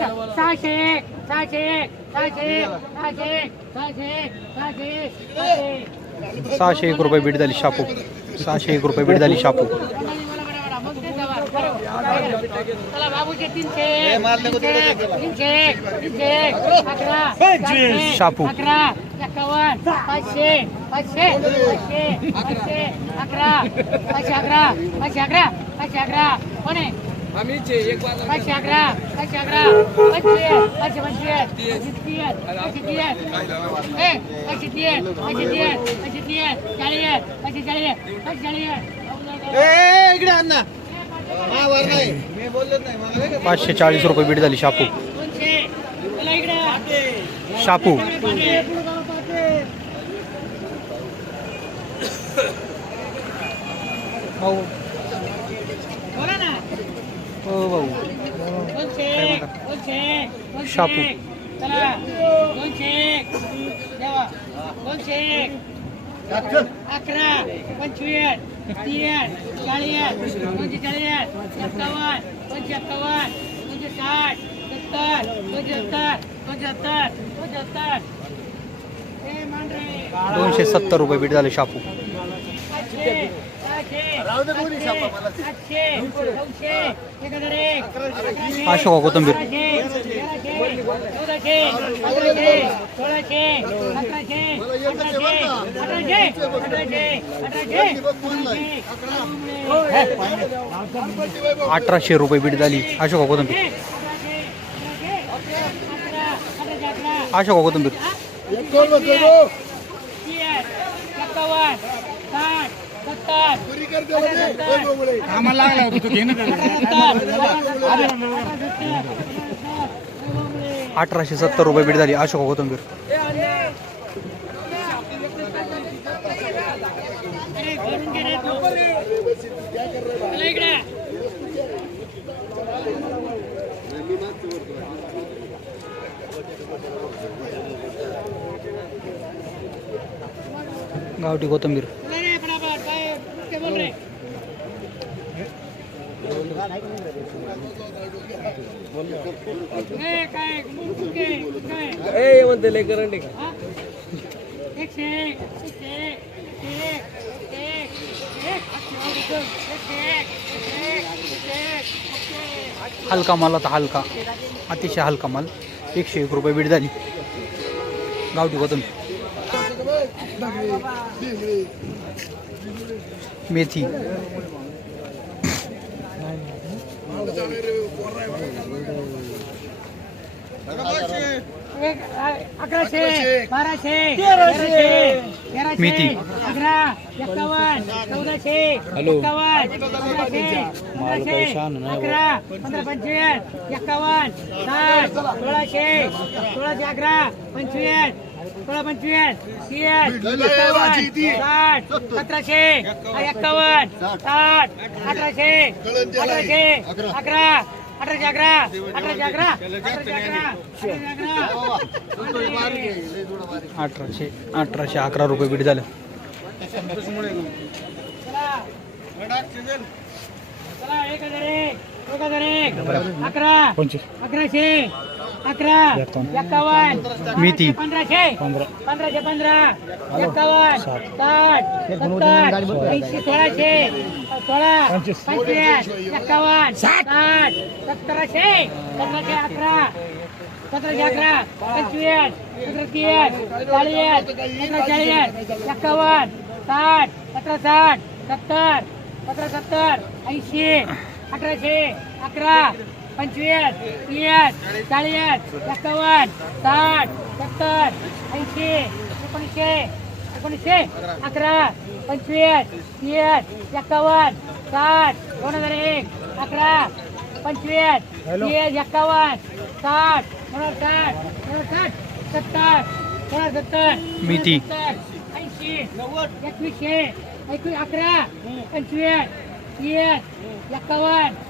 सहाशे एक सहाशे एक सहाशे एक सहाशे एक सहाशे एक सहाशे एक सहाशे सहाशे एक रुपये बीट झाली शापू सहाशे एक रुपये बीट झाली शापू चला बाबूचे तीनशे तीनशे तीनशे तीनशे अकरा चारशे, शापू. अकरा एकावन्न पाचशे पाचशे पाचशे पाचशे अकरा पाचशे अकरा पाचशे अकरा पाचशे अकरा कोण आहे पाचशे अकरा पाचशे अकरा पंचवीस पाचशे पंचवीस पाचशे तीस पाचशे तीस ए पाचशे तीस पाचशे तीस पाचशे चाळीस पाचशे चाळीस पाचशे चाळीस. इकडे आण ना. हा वर नाही. मी बोललोच नाही मला नाही का? पाचशे चाळीस रुपये बीट झाली शापू. दोनशे चला इकडे. शापू. बोला ना हो भाऊ दोनशे दोनशे दोनशे शापू. अकरा पंचवीस तीस चाळीस दोनशे चाळीस सत्तावन्न दोनशे एक्कावन्न दोनशे साठ सत्तर दोनशे सत्तर दोनशे सत्तर दोनशे सत्तर दोनशे सत्तर रुपये बीट झाले शापू आठशे सहाशे आठशे आठशे नऊशे एक हजार एक अकराशे अशोका कोथिंबीर. बाराशे, तेराशे, चौदाशे पंधराशे सोळाशे सतराशे अठराशे अठराशे अठराशे अठराशे अठराशे रुपये बीट झाली अशोका कोथिंबीर अठराशे अठराशे सत्तर रुपये बीट झाली. अशोका कोथिंबीर. गावठी कोथिंबीर बोल रे ए, काय कुठे काय हा? एकशे एक, एकशे एक, एकशे एक, एकशे एक, एकशे एक, एकशे एक, एक, एकशे एक. हलका माल आता हलका. अतिशय हलका माल. एकशे एक रुपये बीट झाली. गावठी कोथिंबीर मेथी. एक, आ- अकराशे बाराशे तेराशे तेराशे मेथी. अकरा एक्कावन्न चौदाशे एक्कावन्न पंधराशे पंधराशे अकरा पंधरा पंचवीस एक्कावन्न साठ सोळाशे सोळाशे अकरा पंचवीस सोळा पंचवीस तीस साठ सतराशे एक्कावन्न साठ. अठराशे अठराशे अकरा. अठराशे अकरा अठराशे अकरा अठराशे अकरा अठराशे अकरा. अठराशे अठराशे अकरा रुपये बीट झालं. एक हजार एक एक हजार एक. अकरा अकराशे अकरा एक्कावन्न मेथी. पंधराशे पंधराशे पंधरा एक्कावन्न साठ. सत्तर ऐंशी सोळाशे सोळा पंचवीस. एक्कावन्न साठ. सत्तराशे सतराशे अकरा सतराशे अकरा पंचवीस सतरा तीस चाळीस सतरा चाळीस साठ सतरा साठ सत्तर सतरा सत्तर ऐंशी अठराशे अकरा पंचवीस तीस चाळीस एक्कावन्न साठ सत्तर ऐंशी एकोणीसशे एकोणीसशे अकरा पंचवीस तीस एक्कावन्न साठ दोन हजार एक अकरा पंचवीस तीस एक्कावन्न साठ दोन हजार साठ दोन हजार साठ सत्तर दोन हजार सत्तर ऐंशी एकवीसशे एकवीस अकरा पंचवीस तीस एक्कावन्न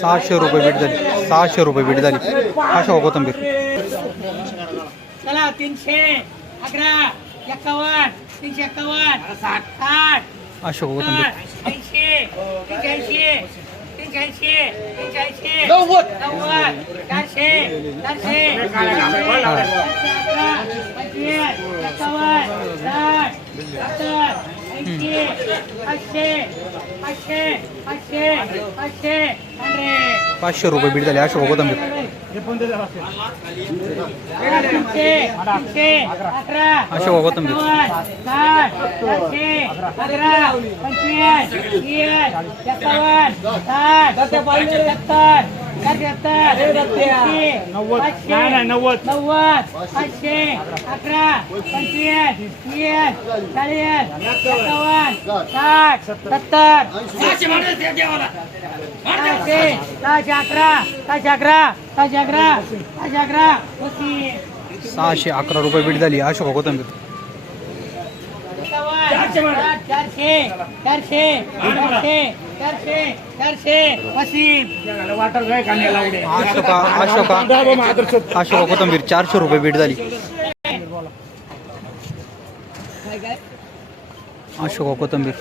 सहाशे रुपये बीट झाली. सहाशे रुपये बीट झाली. अशोका कोथिंबीर. चला तीनशे अकरा एक्कावन्न तीनशे एक्कावन्न साठ साठ अशोका कोथिंबीर. ऐंशी तीनशे ऐंशी तीनशे ऐंशी तीनशे ऐंशी नव्वद. नव्वद चारशे चारशे चारशे अकरा पंचवीस एक्कावन्न साठ सत्तर पाचशे रुपये बीड झाले अशोक होता अशोक होता पंचवीस पाचशे नव्वद. नव्वद पाचशे अकरा पंचवीस तीस चाळीस साठ सत्तर. सहाशे सहाशे अकरा सहाशे अकरा सहाशे अकरा सहाशे अकरा. सहाशे अकरा रुपये बीट झाली. अशोका कोथिंबीर. चारशे चारशे चारशे चारशे. अशोका अशोका. अशोका कोथिंबीर चारशे रुपये बीट झाली. अशोका कोथिंबीर.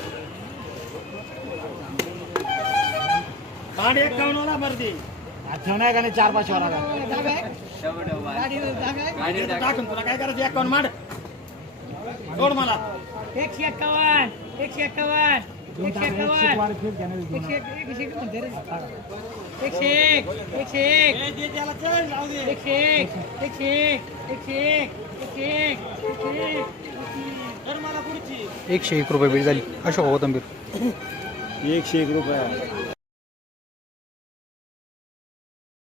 चार पाच तुला काय करायचं? अकाउंट मांड एक्कावन्न एकशे एक्कावन्न एकशे एक रुपये भेट झाली. अशोक हो, कोथंबीर एकशे एक रुपये.